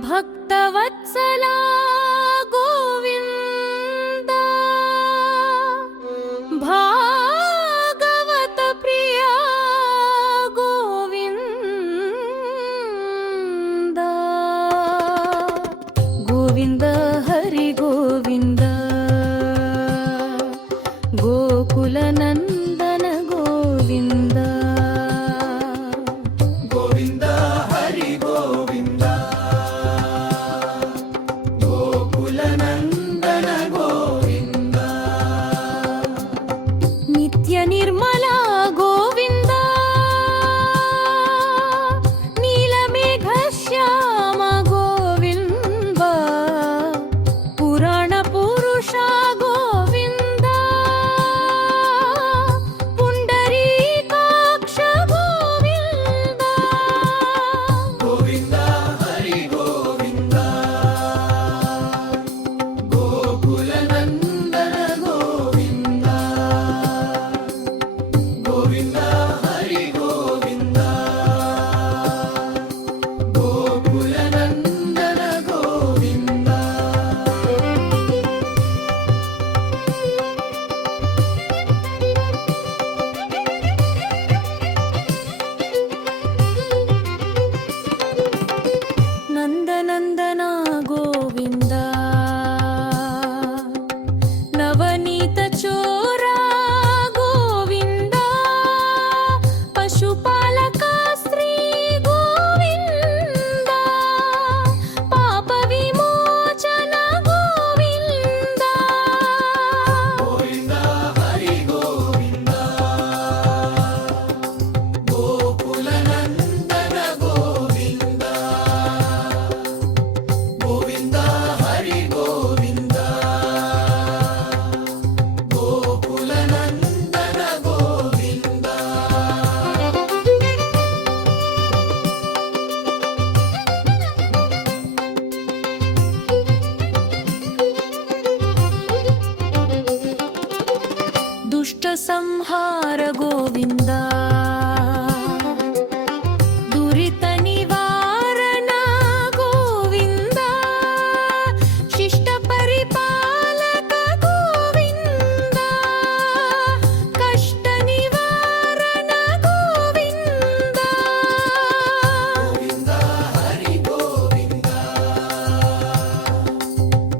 ಭಕ್ತವತ್ಸಲ ಗೋವಿಂದ ಭಾಗವತ ಪ್ರಿಯ ಗೋವಿಂದ ಗೋವಿಂದ ಹರಿ ಗೋವಿಂದ ಗೋಕುಲ ನಂದನ ಗೋವಿಂದ ಗೋವಿಂದ ಹರಿ ಗೋವಿಂದ ಗೋಕುಲ ನಂದನ ಗೋವಿಂದ ನಿತ್ಯ ನಿರ್ಮಲ ಗೋವಿಂದ ನೀಲಮೇಘ ಶ್ಯಾಮ ಗೋವಿಂದ ಪುರಾಣ ಪುರುಷ ಗೋವಿಂದ ಪುಂಡರೀಕಾಕ್ಷ ಗೋವಿಂದ ಗೋವಿಂದ ಹರಿ ಗೋವಿಂದ ಗೋಕುಲ ನಂದನ ಗೋವಿಂದ ಗೋವಿಂದ ಹರಿ ಗೋವಿಂದ ಗೋಕುಲ ನಂದನ ಗೋವಿಂದ ನಂದನಂದನ ಗೋವಿಂದ ನವನೀತ ಚೋರ ಗೋವಿಂದ ಪಶುಪಾಲಕ ಶ್ರೀ ಗೋವಿಂದ ಪಾಪ ವಿಮೋಚನ ಗೋವಿಂದ ಗೋವಿಂದ ಹರಿ ಗೋವಿಂದ ಗೋಕುಲ ನಂದನ ಗೋವಿಂದ ಗೋವಿಂದ ಹರಿ ಗೋವಿಂದ ಗೋಕುಲ ನಂದನ ಗೋವಿಂದ ದುಷ್ಟ ಸಂಹಾರ ಗೋವಿಂದ ದುರಿತ ನಿವಾರಣ ಗೋವಿಂದ ಶಿಷ್ಟ ಪರಿಪಾಲಕ ಗೋವಿಂದ ಕಷ್ಟ ನಿವಾರಣ ಗೋವಿಂದ ಗೋವಿಂದ ಹರಿ ಗೋವಿಂದ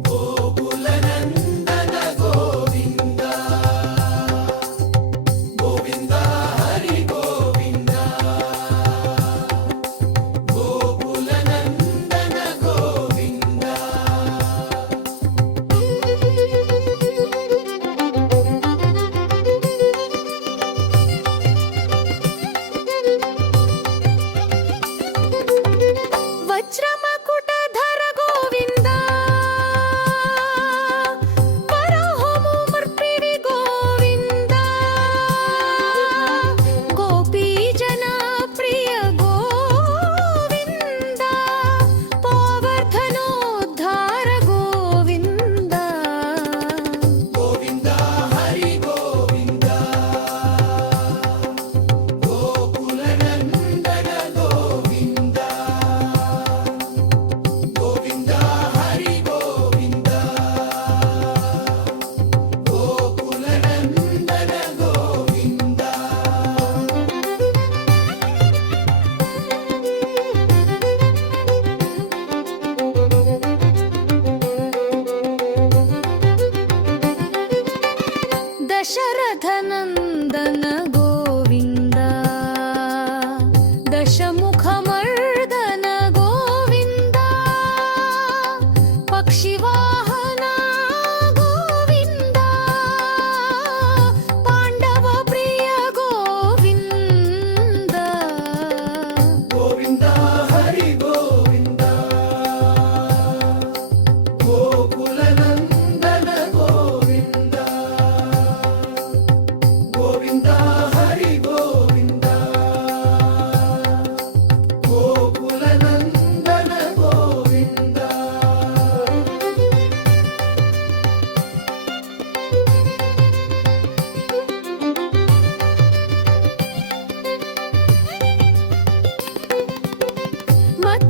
ಗೋಕುಲ ನಂದನ ಗೋವಿಂದ ಗೋವಿಂದ ಹರಿ ಗೋವಿಂದ ಗೋಕುಲ ನಂದನ ಗೋವಿಂದ ವಜ್ರ ಮಕುಟಧರ ಗೋವಿಂದ ವರಹಮೂರ್ತಿ ಗೋವಿಂದ ಗೋಪೀ ಜನ ಪ್ರಿಯ ಗೋವಿಂದ ಪವರ್ಧನೋದ್ಧಾರ ಗೋವಿಂದ ಗೋವಿಂದ ಹರಿ ಗೋವಿಂದ ಗೋಕುಲ ನಂದನ ಗೋವಿಂದ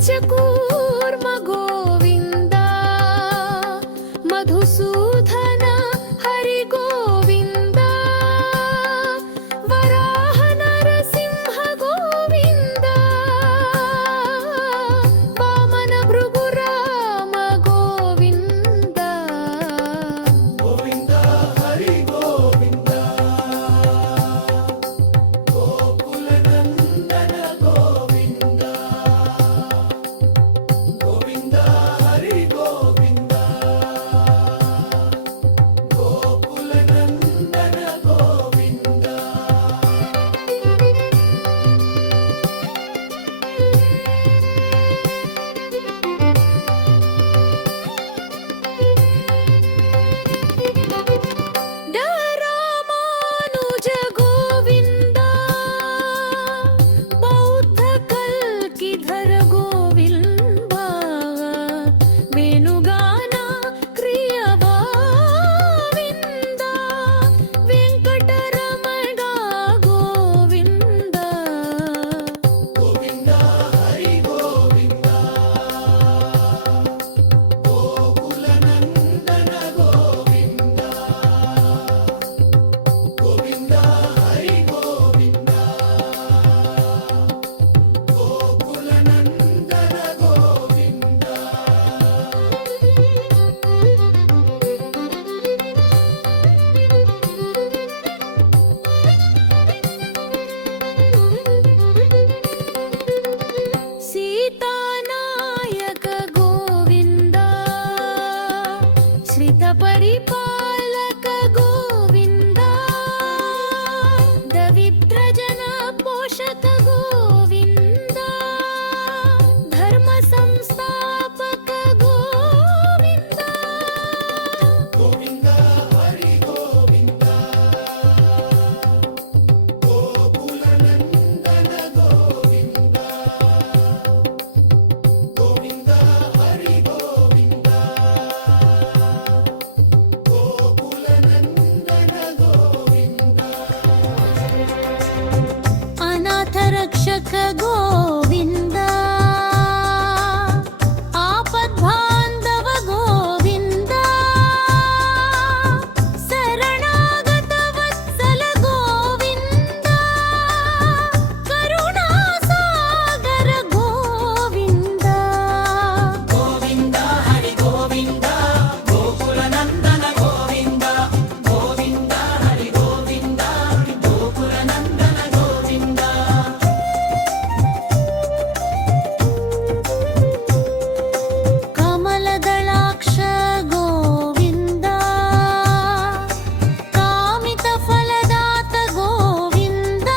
మత్స్యకూర్మ గోవింద మధుసూదన హరి గోవింద వరాహ నరసింహ గోవింద వామన భృగురామ గోవింద గోవింద హరి గోవింద గోకుల నందన గోవింద గోవింద హరి గోవింద గోకుల నందన గోవింద రామానుజ గోవింద బౌద్ధ కల్కిధర గోవింద వేణుగాన క్రియ గోవింద వెంకటరమణ గోవింద గోవింద హరి గోవింద గోకుల నందన గోవింద గోవింద హరి గోవింద గోకుల నందన గోవింద సీతానాయక గోవింద శ్రిత పరిపాలక గోవింద దవిద్రజన పోషక గోవింద ధర్మ సంస్థాపక గోవింద గోవింద హరి గోవింద గోకుల నందన గోవింద గోవింద హరి గోవింద గోకుల నందన గోవింద అనాథ రక్షక గోవింద ఆపద్బాంధవ గోవింద శరణాగత వత్సల గోవింద కరుణాసాగర గోవింద గోవింద హరి గోవింద గోకుల నందన గోవింద గోవింద హరి గోవింద గోకుల నందన గోవింద కమలదళాక్ష గోవింద కామిత ఫలదాత గోవింద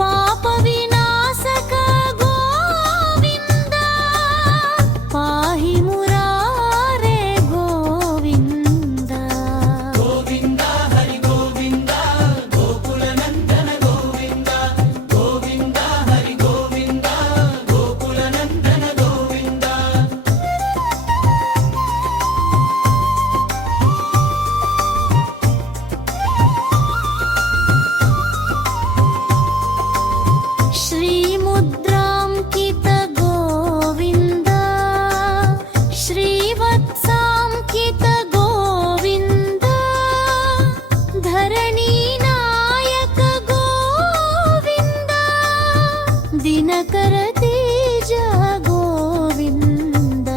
పాప వినాశక గోవింద పాహి మురారే గోవింద గోవింద హరి గోవింద గోకుల నందన గోవింద గోవింద హరి గోవింద గోకుల నందన గోవింద శ్రీముద్రాంకిత గోవింద శ్రీవత్సాంకిత గోవింద ధరణీ నాయక గోవింద దినకర తేజ గోవింద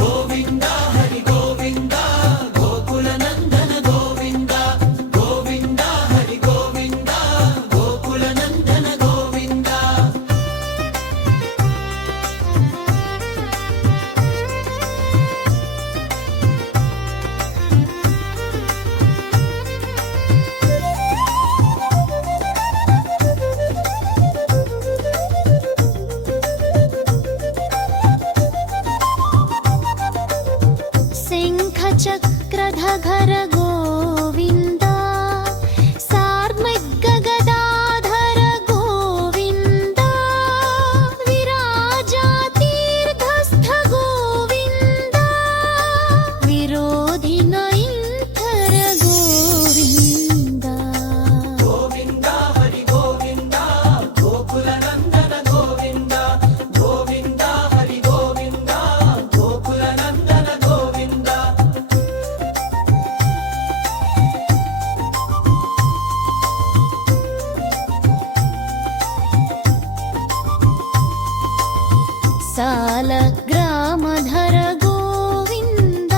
గోవింద హరి గోవింద గోకుల నందన గోవింద గోవింద హరి గోవింద గోకుల నందన గోవింద శంఖచక్రధర గోవింద సార్మగ్గదాధర గోవింద విరాజాతీర్థస్థ గోవింద విరోధిన ఇంధర గోవింద గోవింద హరి గోవింద గోకుల నందన గోవింద सालग्रामधर गोविन्द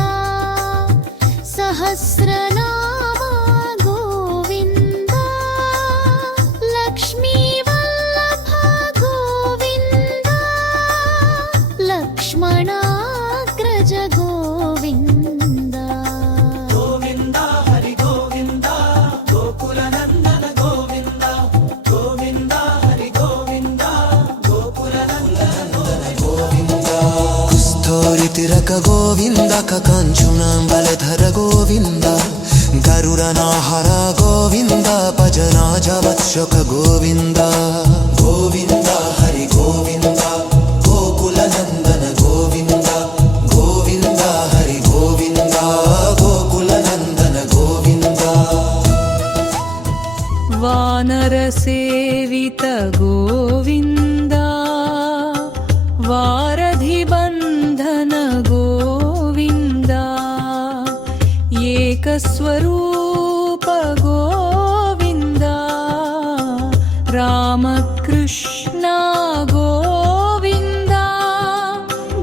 सहस्रनामा गोविन्द लक्ष्मीवल्लभ गोविन्द लक्ष्मणाग्रज गोविन्द गोविन्द हरि गोविन्द गोकुलनन्दन गोविन्द गोविन्द हरि गोविन्द गोकुलनन्दन गोविन्द कुस्थोरितिरक गोविन्द ककाञ्चुनाम्बलधर गोविन्द गरुडनाहर गोविन्द भजनाजवत्सक गोविन्द गोविन्द हरि गोविन्द गोकुलनन्दन गोविन्द गोविन्द हरि गोविन्द गोकुलनन्दन गोविन्द वानरसेवित गोविन्द वारधिबन्धन गोविन्द एकस्वरूप गोविन्द रामकृष्ण गोविन्द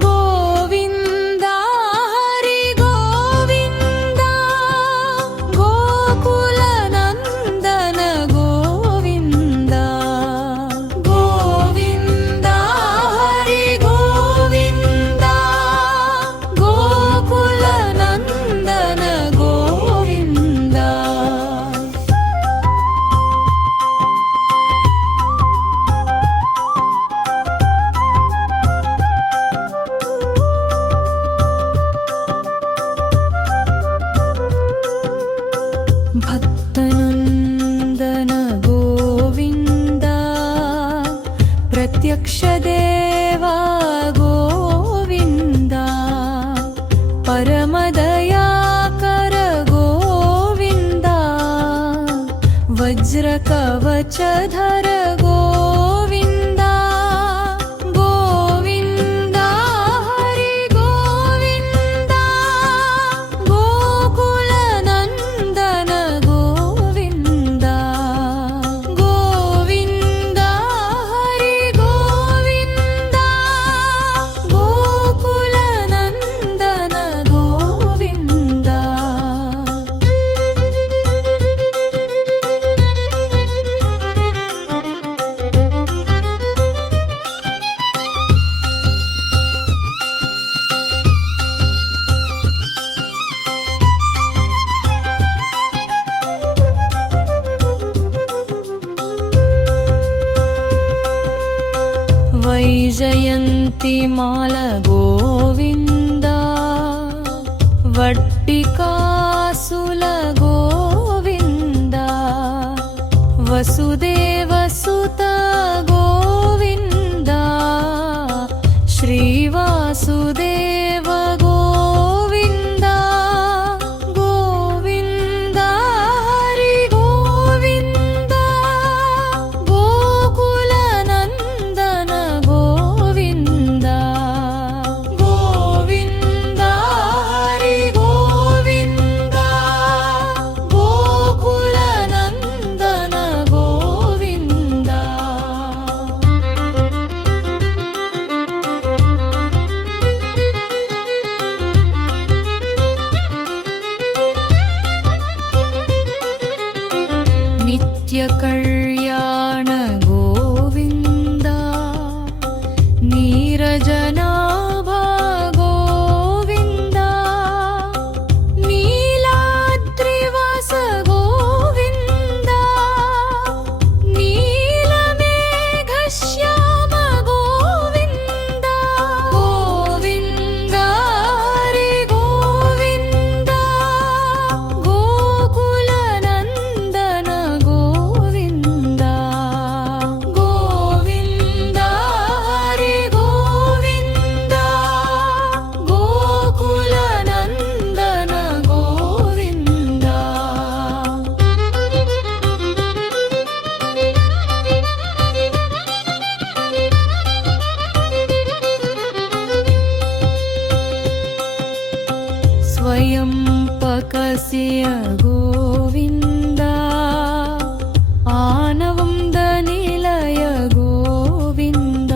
गोविन्द हरि गोविन्द गोकुलनन्दन गोविन्द गोविन्द हरि गोविन्द गोकुलनन्दन गोविन्द भक्तनन्दन गोविन्द प्रत्यक्षदेवा गोविन्द परमदयाकर गोविन्द वज्रकवचधर गोविन्द गोविन्द हरि गोविन्द गोकुलनन्दन गोविन्द गोविन्द हरि गोविन्द गोकुलनन्दन गोविन्द वैजयन्तिमाल गोविन्द वट्टिकासुल गोविन्द वसुदेवसुत गोविन्द श्रीवासुदेव गोविन्द गोविन्द हरि गोविन्द गोकुलनन्दन गोविन्द गोविन्द हरि गोविन्द गोकुलनन्दन गोविन्द नित्यकल्याण गोविन्द नीरजनाभ गोविन्द नीलाद्रिवास गोविन्द नीलमेघश्याम गोविन्द गोविन्द हरि गोविन्द गोकुलनन्दन गोविन्द गोविन्द हरि गोविन्द गोकुलनन्दन गोविन्द स्वयंपकस्य गोविन्द आनवं दनिलय गोविन्द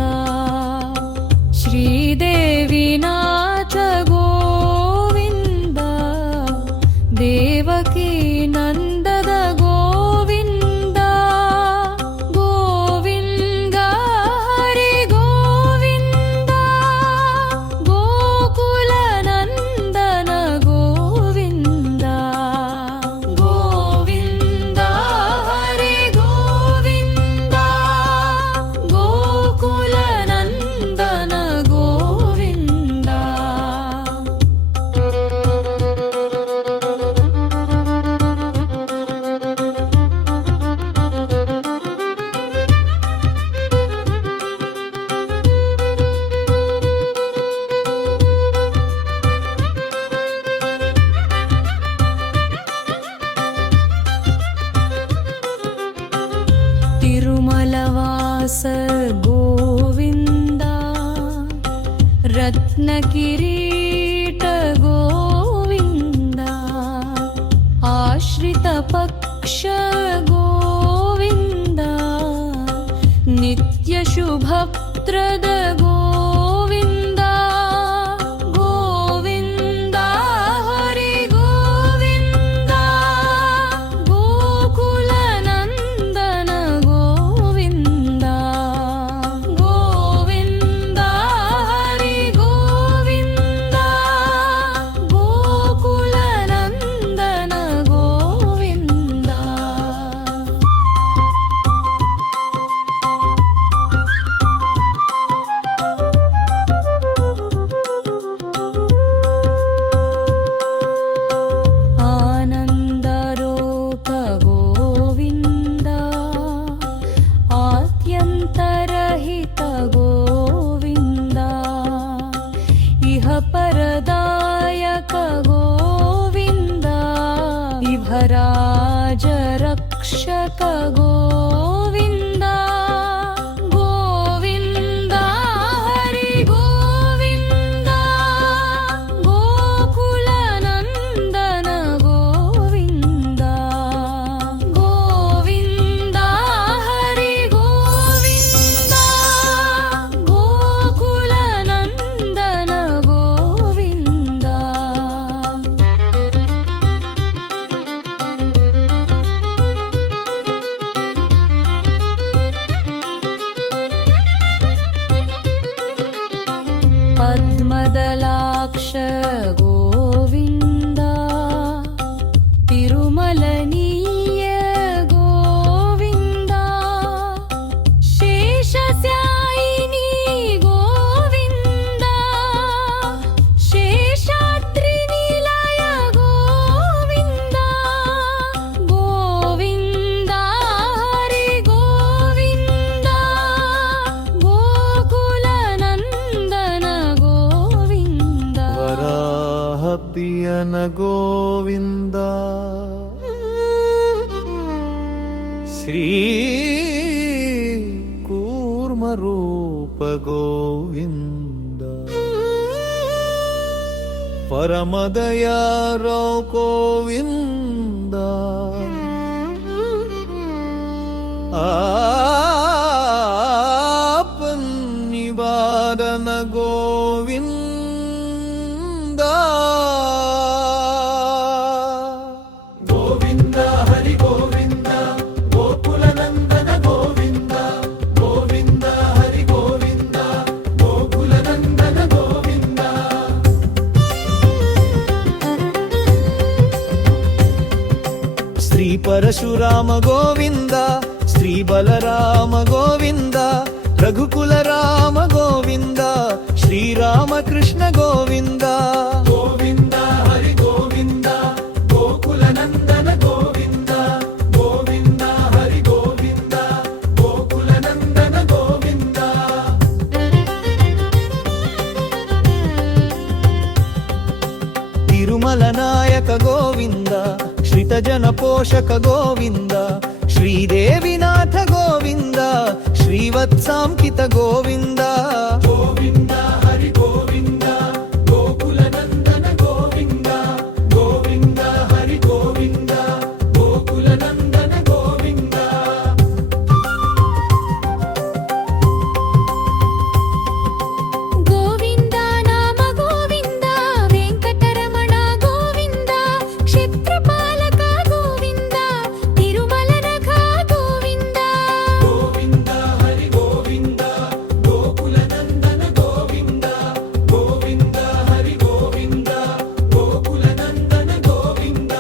श्री रत्नकिरीट गोविन्द आश्रितपक्ष गोविन्द नित्यशुभप्रद गोविन्द गोविन्द हरि गोविन्द गोकुलनन्दन गोविन्द गोविन्द हरि गोविन्द गोकुलनन्दन गोविन्द आनन्दरूप गोविन्द आद्यन्तरहित गोविन्द इह परदायक गोविन्द इभराज रक्षक गोविन्द गोविन्द हरि गोविन्द गोकुलनन्दन गोविन्द गोविन्द हरि गोविन्द गोकुलनन्दन गोविन्द पद्मदलाक्ष गोविन्द तिरुमलनीय गोविन्द शेषस्यायिनी गोविन्द शेषाद्रिनिलय गोविन्द गोविन्द हरि गोविन्द गोकुलनन्दन गोविन्द वराहप्रियन गोविन्द श्रीकूर्मरूप गोविन्द परमदयारो गोविन्द आपन्निवारण गोविन्द गोविन्द हरि गोविन्द गोकुलनन्दन गोविन्द गोविन्द हरि गोविन्द गोकुलनन्दन गोविन्द श्री परशुराम गोविन्द श्री बलराम गोविन्द रघुकुल राम गोविन्द श्रीरामकृष्ण गोविन्द गोविन्द हरि गोविन्द गोकुलनन्दन गोविन्द गोविन्द हरि गोविन्द गोकुलनन्दन गोविन्द तिरुमलनायक गोविन्द श्रितजनपोषक गोविन्द श्रीदेविनाथ गोविन्द श्रीवत्साङ्कित गोविन्द गोविन्द हरि गोविन्द गोकुलनन्दन गोविन्द गोविन्द हरि गोविन्द गोकुलनन्दन गोविन्द गोविन्द नाम गोविन्द वेङ्कटरमण गोविन्द क्षेत्रपालक गोविन्द तिरुमलनख गोविन्द गोविन्द हरि गोविन्द गोकुलनन्दन गोविन्द गोविन्द हरि गोविन्द गोकुलनन्दन गोविन्द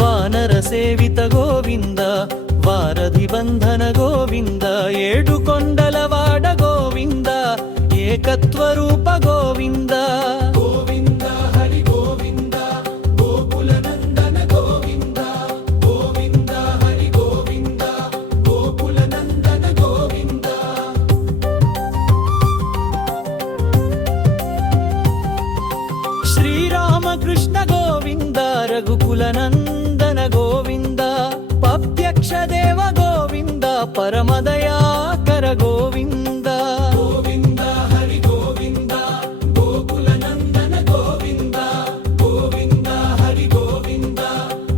वानर सेवित गोविन्द वारधि बन्धन गोविन्द ఏడుకొండలవాడ गोविन्द ఏకత్వరూప गोविन्द गोविन्द हरि गोविन्द गोकुलनन्दन गोविन्द गोविन्द हरि गोविन्द गोकुलनन्दन गोविन्द ಶ್ರೀರಾಮಕೃಷ್ಣ ಗೋವಿಂದ ರಘುಕುಲ ನಂದನ ಗೋವಿಂದ ಪಪ್ಯಕ್ಷ ದೇವ ಗೋವಿಂದ ಪರಮದಯಾಕರ ಗೋವಿಂದ ಗೋವಿಂದ ಹರಿ ಗೋವಿಂದ ಗೋಕುಲ ನಂದನ ಗೋವಿಂದ ಗೋವಿಂದ ಹರಿ ಗೋವಿಂದ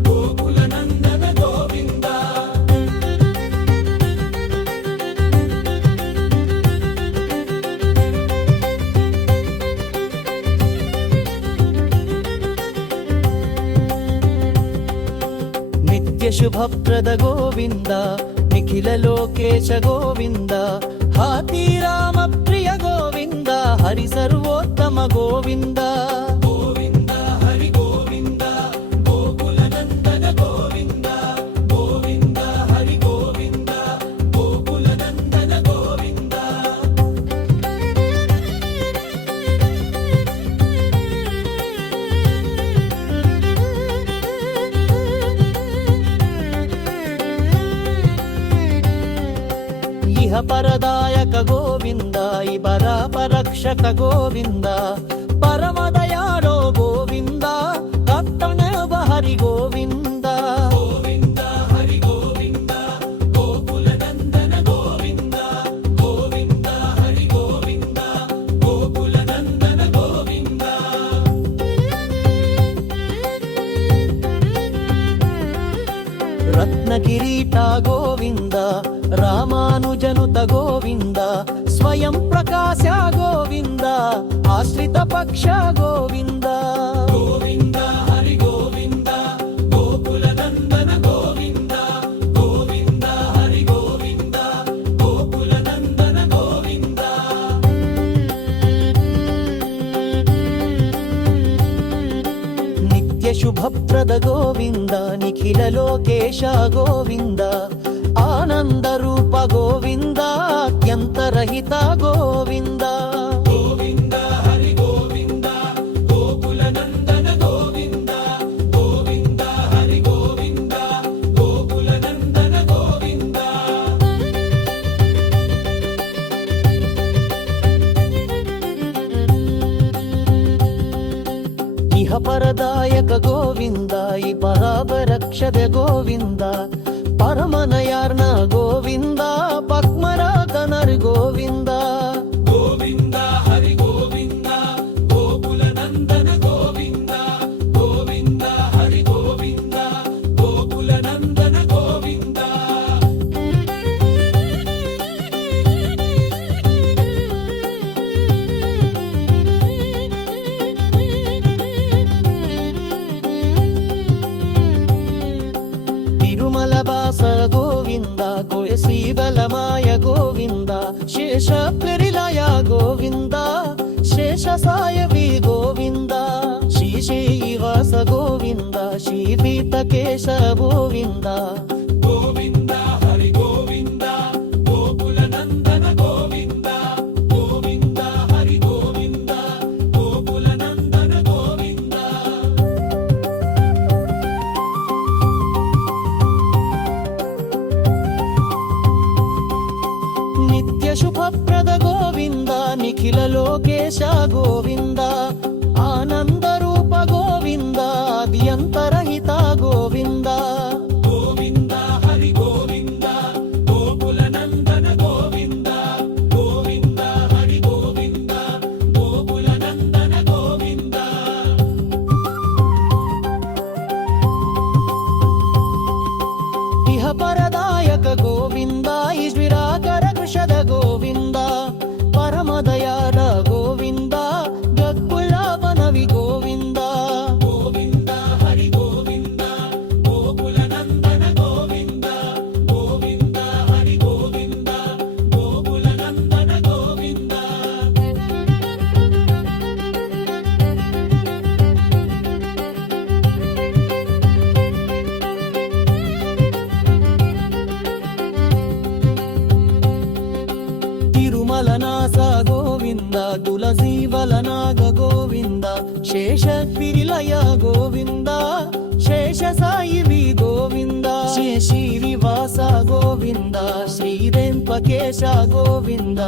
ಗೋಕುಲ ನಂದನ ಗೋವಿಂದ ನಿತ್ಯ ಶುಭಪ್ರದ ಗೋವಿಂದ ನಿಖಿಲ ಲೋಕೇಶ ಗೋವಿಂದ ಹಾತಿ ರಾಮ ಪ್ರಿಯ ಗೋವಿಂದ ಹರಿ ಸರ್ವೋತ್ತಮ ಗೋವಿಂದ ಗೋವಿಂದ ಹರಿ ಗೋವಿಂದ ಗೋಕುಲ ನಂದನ ಗೋವಿಂದ ಗೋವಿಂದ ಹರಿ ಗೋವಿಂದ ಗೋಕುಲ ನಂದನ ಗೋವಿಂದ ಇಹ ಪರದಾಯಕ ಗೋವಿಂದ ಇಬರ ಪರಕ್ಷಕ ಗೋವಿಂದ ಪರಮದಯಾಳೋ ಗೋವಿಂದ ಕತ್ತಣವ ಹರಿ ಗೋವಿಂದ ಗೋವಿಂದ ಹರಿ ಗೋವಿಂದ ಗೋಕುಲ ನಂದನ ಗೋವಿಂದ ಗೋವಿಂದ ಹರಿ ಗೋವಿಂದ ಗೋಕುಲ ನಂದನ ಗೋವಿಂದ ರತ್ನ ಕಿರೀಟ ಗೋವಿಂದ ರಾಮಾನುಜನುತ ಗೋವಿಂದ ಸ್ವಯಂ ಪ್ರಕಾಶ ಗೋವಿಂದ ಆಶ್ರಿತ ಪಕ್ಷ ಗೋವಿಂದ ಗೋವಿಂದ ಹರಿ ಗೋವಿಂದ ಗೋಕುಲ ನಂದನ ಗೋವಿಂದ ಗೋವಿಂದ ಹರಿ ಗೋವಿಂದ ಗೋಕುಲ ನಂದನ ಗೋವಿಂದ ನಿತ್ಯ ಶುಭಪ್ರದ ಗೋವಿಂದ ನಿಖಿಲ ಲೋಕೇಶ ಗೋವಿಂದ ಆನಂದ ರೂಪ ಗೋವಿಂದ ಅತ್ಯಂತ ರಹಿತ ಗೋವಿಂದ ಗೋವಿಂದ ಹರಿ ಗೋವಿಂದ ಗೋಕುಲ ನಂದನ ಗೋವಿಂದ ಗೋವಿಂದ ಹರಿ ಗೋವಿಂದ ಗೋಕುಲ ನಂದನ ಗೋವಿಂದ ಇಹ ಪರದಾಯಕ ಗೋವಿಂದ ಇ ಪರಾಪರಕ್ಷದ ಗೋವಿಂದ ಪರಮನಯಾರ್ನ ಗೋವಿಂದ ಪದ್ಮರಾಧನರ್ ಗೋವಿಂದ ಗೋವಿಂದ ಹರಿ ಗೋವಿಂದ ಗೋಕುಲ ನಂದನ ಗೋವಿಂದ ಗೋವಿಂದ ಹರಿ ಗೋವಿಂದ ಗೋಕುಲ ನಂದನ ಗೋವಿಂದ ತಿರುಮಲ ವಾಸ ಗೋವಿಂದ ಕೊಯಸಿ ಬಲಮಾಯ ಗೋವಿಂದ ಶೇಷ ಪ್ರಿಲಯ ಗೋವಿಂದ ಶೇಷ ಸಾಯವಿ ಗೋವಿಂದ ಶ್ರೀ ಶ್ರೀವಾಸ ಗೋವಿಂದ ಶ್ರೀಪೀತಕೇಶ ಗೋವಿಂದ ಗೋವಿಂದ ಹರಿ ಗೋವಿಂದ ಗೋಕುಲ ನಂದನ ಗೋವಿಂದ ಗೋವಿಂದ ಹರಿ ಗೋವಿಂದ ಗೋಕುಲ ನಂದನ ಗೋವಿಂದ ನಿತ್ಯ ಶುಭಪ್ರದ ಗೋವಿಂದ ನಿಖಿಲ ಲೋಕೇಶ ಗೋವಿಂದ ಆನಂದ ರೂಪ ಗೋವಿಂದ ಅದ್ಯಂತರಹಿತ ಗೋವಿಂದ ಗೋವಿಂದ ಹರಿ ಗೋವಿಂದ ಗೋಕುಲ ನಂದನ ಗೋವಿಂದ ಗೋವಿಂದ ಹರಿ ಗೋವಿಂದ ಗೋಕುಲ ನಂದನ ಗೋವಿಂದ ಇಹ ಪರದಾಯಕ ಗೋವಿಂದ ಈಶ್ವರಾಕರ ಕೃಷದ ಗೋವಿಂದ ಪರಮದಯಾಳ ಗೋವಿಂದ ಗಕ್ಕುಲಾವನವಿ ಗೋವಿಂದ ಗೋವಿಂದ ಹರಿ ಗೋವಿಂದ ಗೋಕುಲ ನಂದನ ಗೋವಿಂದ ಗೋವಿಂದ ಹರಿ ಗೋವಿಂದ ಗೋಕುಲ ನಂದನ ಗೋವಿಂದ ತಿರುಮಲನಾಸ ಗೋವಿಂದ ತುಳಸೀವಲನಾಗ ಗೋವಿಂದ ಶೇಷ ಪಿರಿಲಯ ಗೋವಿಂದ ಶೇಷ ಸಾಯಿವಿ ಗೋವಿಂದ ಶ್ರೀ ವಾಸ ಗೋವಿಂದ ಶ್ರೀರೆಂಪಕೇಶ ಗೋವಿಂದ